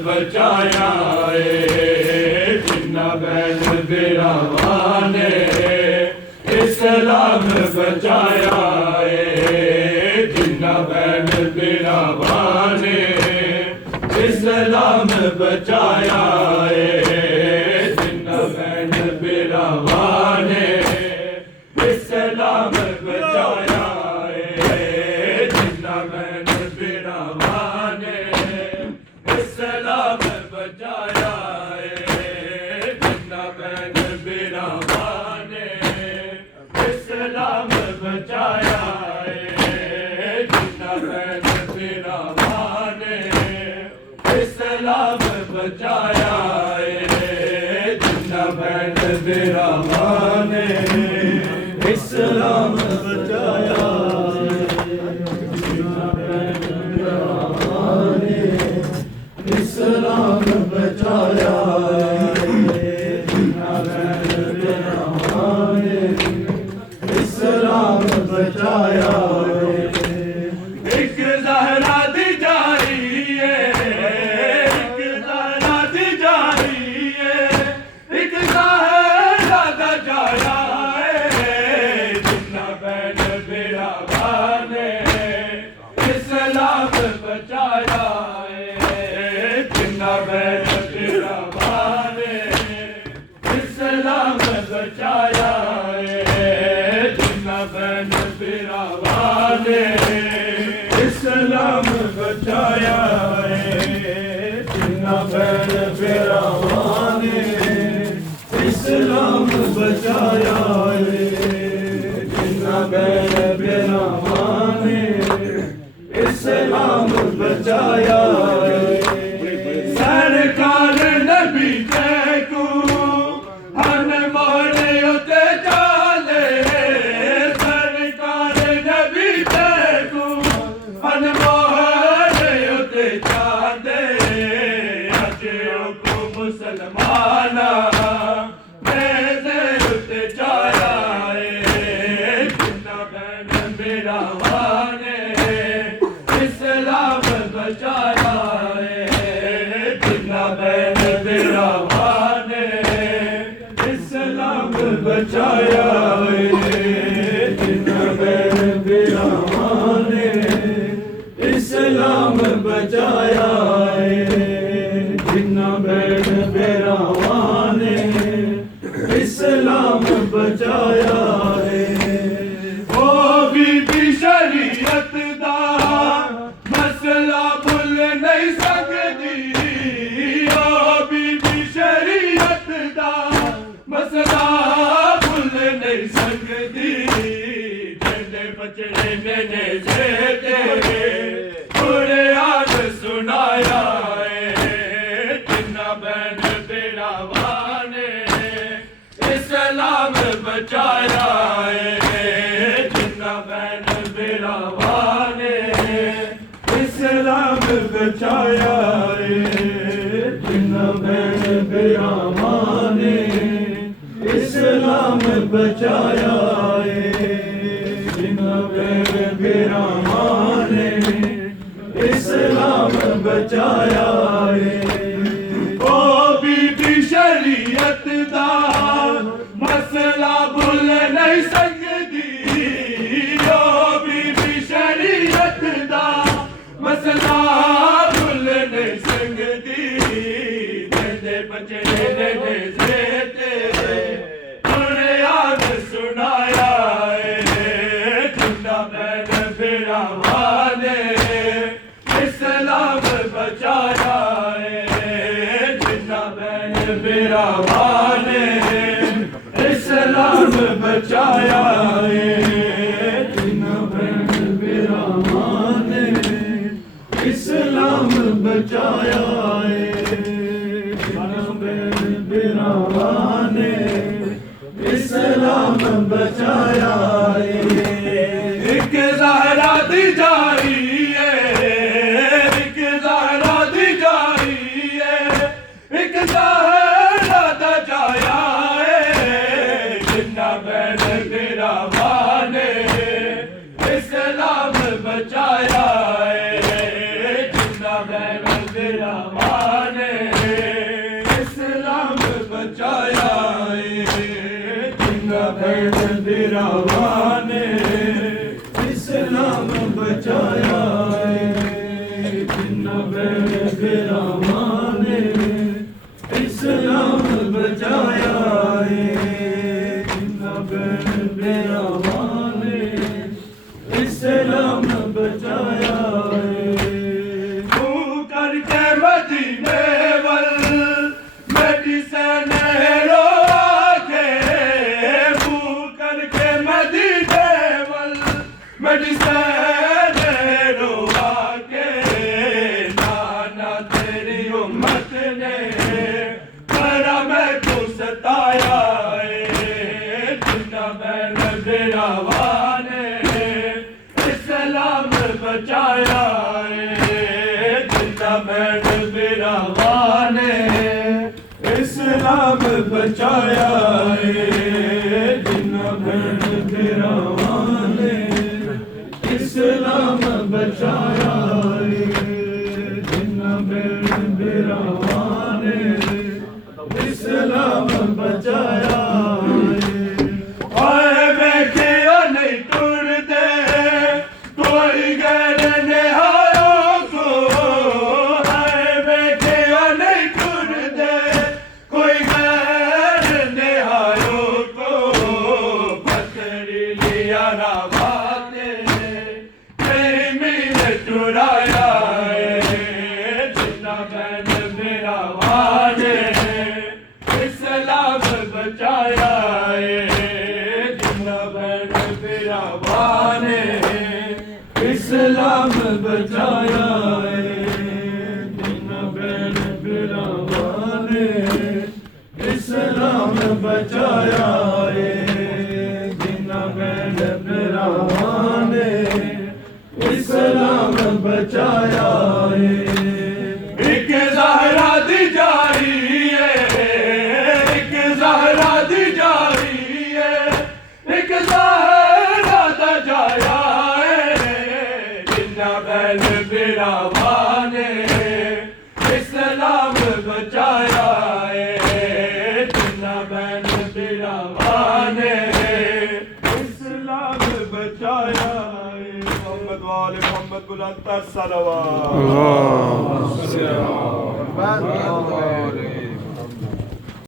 बचाया जिन्ना बैन बिरावान इस्लाम बचाया जिन्ना बैन बिरावान इस्लाम बचाया जिन्ना बैन बिरावान इस्लाम बचाया जिन्ना बैन बिरावान इस्लाम बचाया जिन्ना बैन बिरावान इस्लाम बचाया जिन्ना बैन बिरावान इस्लाम बचाया जिन्ना बैन बिरावान इस्लाम बचाया इस्लाम बचाया इस्लाम बचाया एक ज़हरा दी जा रही है एक ज़हरा दी जा रही है एक ज़हरा दा जाया जिन्ना बैन बिरावान इस्लाम बचाया जिन्ना बैन बिरावान इस्लाम बचाया जिन्ना बैन बिरावान इस्लाम बचाया जिन्ना बैन बिरावान इस्लाम बचाया जिन्ना बैन बिरावान इस्लाम बचाया सरकार नबी को हन मोड़े उते चाले सरकार नबी को हन मोड़े उते चाले अज को मुसलमाना मेरे उते चाया जिन्ना बैन बिरावान इस्लाम बचाया जिन्ना बैन बिरावान इस्लाम बचाया जिन्ना बैन बिरावान इस्लाम बचाया जिन्ना बैन बिरावान इस्लाम बचाया ओ बीबी शरीयत दा मसला भुल नहीं सकदी ओ बीबी शरीयत दा मसला भुल नहीं सकदी जेदे बचड़े ने जेते कुरान सुनाया जिन्ना बैन बिरावान इस्लाम बचाया जिन्ना बैन बिरावान इस्लाम बचाया जिन्ना बैन बिरावान इस्लाम बचाया जिन्ना बैन बिरावान इस्लाम बचाया ओ बीबी शरीयत दा मसला भुल नहीं सकदी ओ बीबी शरीयत दा मसला भुल नहीं सकदी तेरे बचड़े ने जेते कुरान सुनाया जिन्ना बैन बिरावान इस्लाम बचाया जिन्ना बैन बिरावान इस्लाम बचाया जिन्ना बैन बिरावान इस्लाम बचाया जिन्ना बैन बिरावान इस्लाम बचाया एक ज़हरा दी जा रही है एक ज़हरा दी जा रही है एक ज़हरा दा जाया जिन्ना बैन बिरावान फिरौन ने इस्लाम बचाया है, जिन्ना बहन फिरौन ने इस्लाम बचाया है। तू करके मदीने वल मेडिसन रो के, तू करके मदीने वल मेडिसन रो के, नाना तेरी उम्मत ने बड़ा मैं को सताया है, जिन्ना बहन फिरौन ने इस्लाम बचाया है, जिन्ना बहन फिरौन ने इस्लाम बचाया है, जिन्ना बहन फिरौन ने इस्लाम बचाया है, जिन्ना बहन फिरौन ने इस्लाम बचाया है। आए बैठे नहीं टूटते कोई गैर निहारों को, आए बैठे नहीं टूटते कोई गैर निहारों को, पथरीलिया रावाते प्रेमी ने चुराया है, जिन्ना बहन फिरौन ने इस्लाम बचाया है, जिन्ना बहन फिरौन ने इस्लाम बचाया है, जिन्ना बहन फिरौन ने इस्लाम बचाया है, जिन्ना बहन फिरौन ने इस्लाम बचाया है। एक ज़हरा दी जा रही है, एक ज़हरा दी जा रही है, एक ज़हरा दा जाया है, जिन्ना बहन फिरौन ने इस्लाम बचाया है, जिन्ना बहन फिरौन ने इस्लाम बचाया है। मोहम्मद वाले मोहम्मद बुलंद सलवात।